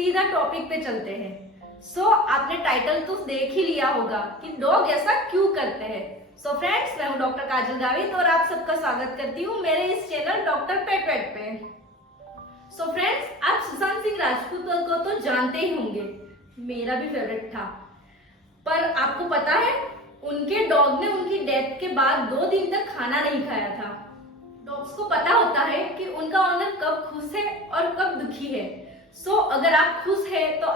सीधा टॉपिक पे चलते हैं। आपने टाइटल तो देख ही लिया होगा कि डॉग ऐसा क्यों करते हैं। फ्रेंड्स, मैं हूं डॉक्टर काजल गावित और आप सबका स्वागत करती हूं मेरे इस चैनल डॉक्टर पेट वेट पे। फ्रेंड्स, आप सुशांत सिंह राजपूत को तो जानते ही होंगे, मेरा भी फेवरेट था। पर आपको पता है, उनके डॉग ने उनकी डेथ के बाद 2 दिन तक खाना नहीं खाया था। डॉग्स को पता होता है कि उनका ओनर कब खुश है और कब दुखी है। अगर आप खुश है तो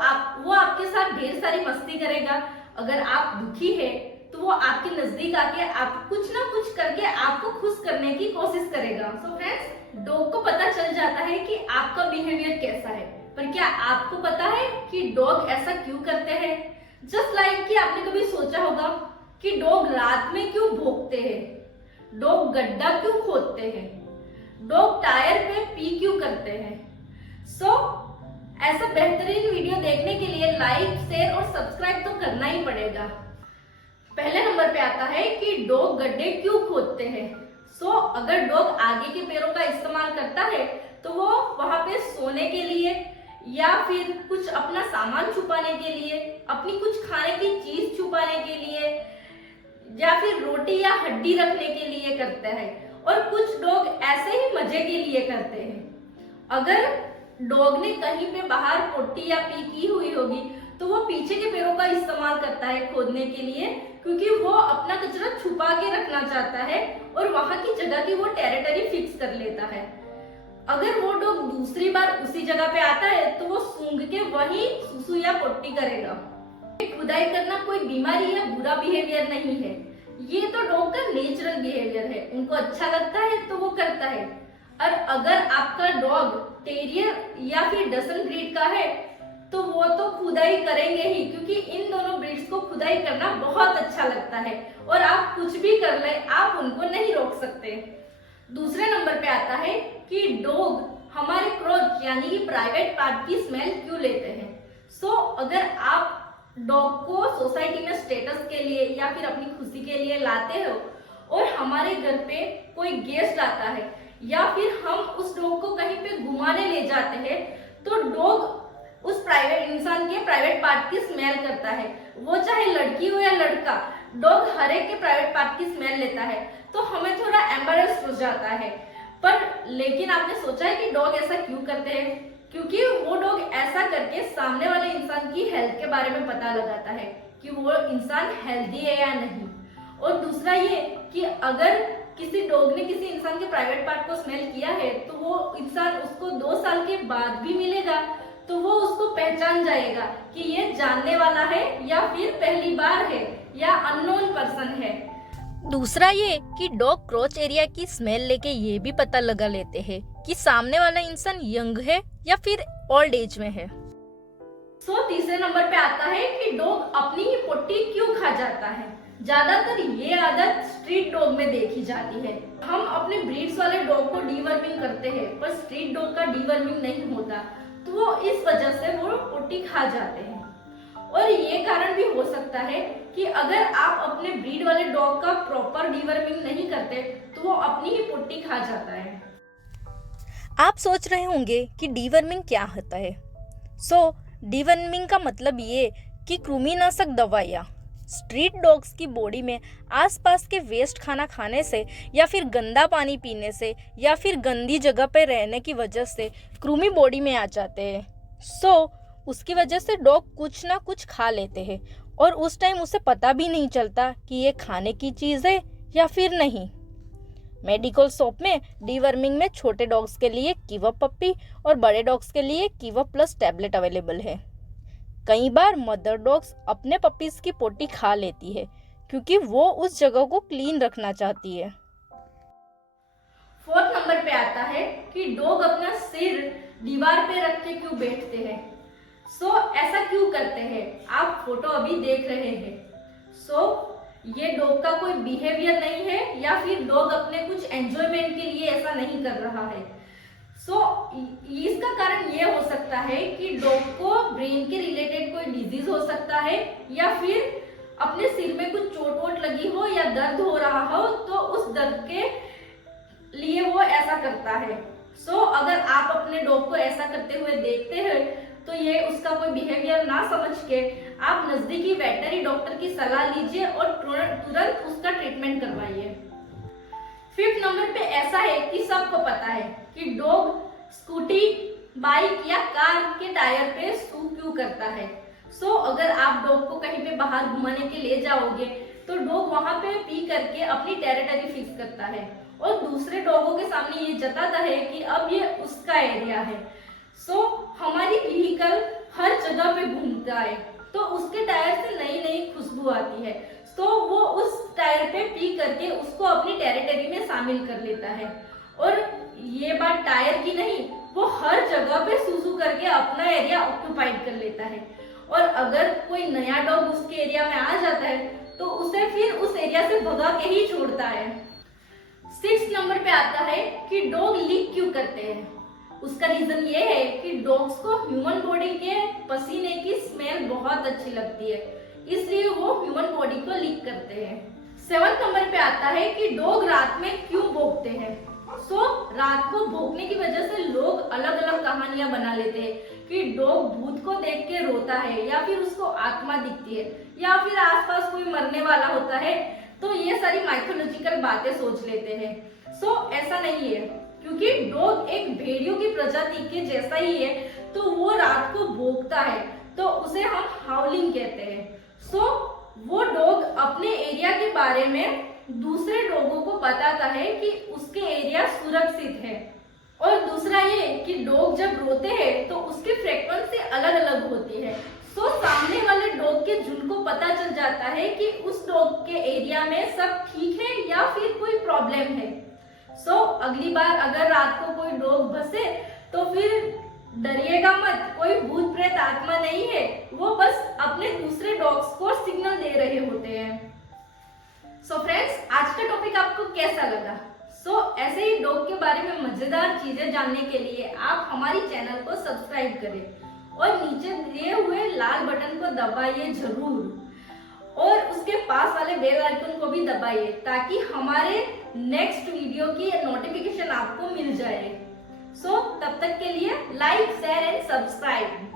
वो आपके साथ ढेर सारी मस्ती करेगा। अगर आप दुखी है तो वो आपके नजदीक आके आप कुछ ना कुछ करके आपको खुश करने की कोशिश करेगा। फ्रेंड्स, डॉग को पता चल जाता है कि आपका बिहेवियर कैसा है। पर क्या आपको पता है कि डॉग ऐसा क्यों करते हैं? जस्ट लाइक कि आपने कभी सोचा होगा कि डॉग रात में क्यों भौंकते हैं, डॉग गड्ढा क्यों खोदते हैं, डॉग टायर पे पी क्यों करते हैं। ऐसा बेहतरीन वीडियो देखने के लिए लाइक, शेयर और सब्सक्राइब तो करना ही पड़ेगा। पहले नंबर पे आता है कि डॉग गड्ढे क्यों खोदते हैं। अगर डॉग आगे के पैरों का इस्तेमाल करता है तो वो वहां पे सोने के लिए या फिर कुछ अपना सामान छुपाने के लिए, अपनी कुछ खाने की चीज छुपाने के लिए, या फिर रोटी या हड्डी रखने के लिए करता है। और कुछ डॉग ऐसे ही मजे के लिए करते हैं। अगर डॉग ने कहीं पे बाहर पोटी या पी की हुई होगी तो वो पीछे के पैरों का इस्तेमाल करता है खोदने के लिए, क्योंकि वो अपना कचरा छुपा के रखना चाहता है और वहां की जगह की वो टेरिटरी फिक्स कर लेता है। अगर वो डॉग दूसरी बार उसी जगह पे आता है तो वो सूंघ के वही सुसु या पोटी करेगा। खुदाई करना कोई बीमारी या बुरा बिहेवियर नहीं है, ये तो डॉग का नेचुरल बिहेवियर है। उनको अच्छा लगता है तो वो करता है। और अगर आपका डॉग टेरियर या फिर डसन ब्रीड का है तो वो तो खुदाई करेंगे ही, क्योंकि इन दोनों ब्रीड्स को खुदाई करना बहुत अच्छा लगता है और आप कुछ भी कर ले, आप उनको नहीं रोक सकते। दूसरे नंबर पे आता है कि डॉग हमारे क्रोच यानी कि प्राइवेट पार्ट की स्मेल क्यों लेते हैं। अगर आप डॉग को सोसाइटी में स्टेटस के लिए या फिर अपनी खुशी के लिए लाते हो और हमारे घर पे कोई गेस्ट आता है या फिर हम उस डॉग को कहीं पे घुमाने ले जाते हैं तो डॉग उस प्राइवेट इंसान के प्राइवेट पार्ट की स्मेल करता है। वो चाहे लड़की हो या लड़का, डॉग हर एक के प्राइवेट पार्ट की स्मेल लेता है। तो हमें थोड़ा एम्बैरेस्ड हो जाता है। पर लेकिन आपने सोचा है कि डॉग ऐसा क्यों करते हैं? क्योंकि वो डॉग ऐसा करके सामने वाले इंसान की हेल्थ के बारे में पता लगाता है कि वो इंसान हेल्दी है या नहीं। और दूसरा ये कि अगर किसी डॉग ने किसी इंसान के प्राइवेट पार्ट को स्मेल किया है तो वो इंसान उसको 2 साल के बाद भी मिलेगा तो वो उसको पहचान जाएगा कि ये जानने वाला है या फिर पहली बार है या अननोन पर्सन है। दूसरा ये कि डॉग क्रोच एरिया की स्मेल लेके ये भी पता लगा लेते हैं कि सामने वाला इंसान यंग है या फिर ओल्ड एज में है। तीसरे नंबर पे आता है कि डॉग अपनी ही पोटी क्यों खा जाता है। ज्यादातर ये आदत स्ट्रीट डॉग में देखी जाती है। हम अपने ब्रीड्स वाले डॉग को डीवर्मिंग करते हैं, पर स्ट्रीट डॉग का डीवर्मिंग नहीं होता, तो वो इस वजह से वो पोटी खा जाते हैं। और ये कारण भी हो सकता है कि अगर आप अपने ब्रीड वाले डॉग का प्रॉपर डीवर्मिंग नहीं करते तो वो अपनी ही पोटी खा जाता है। आप सोच रहे होंगे कि डीवर्मिंग क्या होता है। डीवर्मिंग का मतलब ये कि कृमिनाशक दवाइयाँ स्ट्रीट डॉग्स की बॉडी में आसपास के वेस्ट खाना खाने से या फिर गंदा पानी पीने से या फिर गंदी जगह पे रहने की वजह से कृमि बॉडी में आ जाते हैं। उसकी वजह से डॉग कुछ ना कुछ खा लेते हैं और उस टाइम उसे पता भी नहीं चलता कि ये खाने की चीज़ है या फिर नहीं। मेडिकल शॉप में डीवर्मिंग में छोटे डॉग्स के लिए कीवअप पप्पी और बड़े डॉग्स के लिए कीवअप प्लस टैबलेट अवेलेबल है। कई बार मदर डॉग्स अपने पपीज की पोटी खा लेती है क्योंकि वो उस जगह को क्लीन रखना चाहती है। 4th नंबर पे आता है कि डॉग अपना सिर दीवार पे रख के क्यों बैठते हैं। ऐसा क्यों करते हैं? आप फोटो अभी देख रहे हैं। ये डॉग का कोई बिहेवियर नहीं है या फिर डॉग अपने कुछ एंजॉयमेंट के लिए ऐसा नहीं कर रहा है। इसका कारण ये हो सकता है कि डॉग को ब्रेन के रिलेटेड कोई डिजीज हो सकता है या फिर अपने सिर में कुछ चोट वोट लगी हो या दर्द हो रहा हो तो उस दर्द के लिए वो ऐसा करता है। अगर आप अपने डॉग को ऐसा करते हुए देखते हैं तो ये उसका कोई बिहेवियर ना समझ के आप नजदीकी वेटनरी डॉक्टर की सलाह लीजिए और तुरंत उसका ट्रीटमेंट करवाइए। 5th नंबर पे ऐसा है कि सबको पता है कि डॉग स्कूटी, बाइक या कार के टायर पे सू क्यों करता है। अगर आप डॉग को कहीं पे बाहर घुमाने के लिए जाओगे तो डॉग वहां पे पी करके अपनी टेरिटरी फिक्स करता है और दूसरे डॉगों के सामने ये जताता है कि अब ये उसका एरिया है। हमारी व्हीकल हर जगह पे घूमता है तो उसके टायर से नई नई खुशबू आती है, वो उस टायर पे पी करके उसको अपनी टेरिटरी में शामिल कर लेता है। और ये बात टायर की नहीं, वो हर जगह पे सूसू करके अपना एरिया ऑक्यूपाइड कर लेता है। और अगर कोई नया डॉग उसके एरिया में आ जाता है तो उसे फिर उस एरिया से भगा के ही छोड़ता है। 6th नंबर पे आता है कि डॉग लीक क्यों करते हैं। उसका रीजन ये है कि डॉग्स को ह्यूमन बॉडी के पसीने की स्मेल बहुत अच्छी लगती है, इसलिए वो ह्यूमन बॉडी को लीक करते हैं। 7th नंबर पे आता है कि डॉग रात में क्यों भौंकते हैं। रात को भौंकने की वजह से लोग अलग अलग कहानियां बना लेते हैं कि डॉग भूत को देख के रोता है या फिर उसको आत्मा दिखती है या फिर आसपास कोई मरने वाला होता है, तो ये सारी माइथोलॉजिकल बातें सोच लेते हैं। ऐसा नहीं है, क्योंकि डॉग एक भेड़ियों की प्रजाति के जैसा ही है, तो वो रात को भौंकता है तो उसे हम हाउलिंग कहते हैं। वो डॉग अपने एरिया के बारे में दूसरे डॉगों को बताता है कि उसके एरिया सुरक्षित है। और दूसरा ये कि डॉग जब रोते हैं तो उसकी फ्रीक्वेंसी अलग अलग होती है, सामने वाले डॉग के झुंड को पता चल जाता है कि उस डॉग के एरिया में सब ठीक है या फिर कोई प्रॉब्लम है। अगली बार अगर रात को कोई डॉग भसे तो फिर डरिएगा मत, कोई भूत प्रेत आत्मा नहीं है, वो बस अपने दूसरे डॉग्स को सिग्नल दे रहे होते हैं। फ्रेंड्स, आज का टॉपिक आपको कैसा लगा? ऐसे ही डॉग के बारे में मजेदार चीजें जानने के लिए आप हमारी चैनल को सब्सक्राइब करें और नीचे दिए हुए लाल बटन को दबाइए जरूर और उसके पास वाले बेल आइकन को भी दबाइए ताकि हमारे नेक्स्ट वीडियो की नोटिफिकेशन आपको मिल जाए। तब तक के लिए लाइक, शेयर एंड सब्सक्राइब।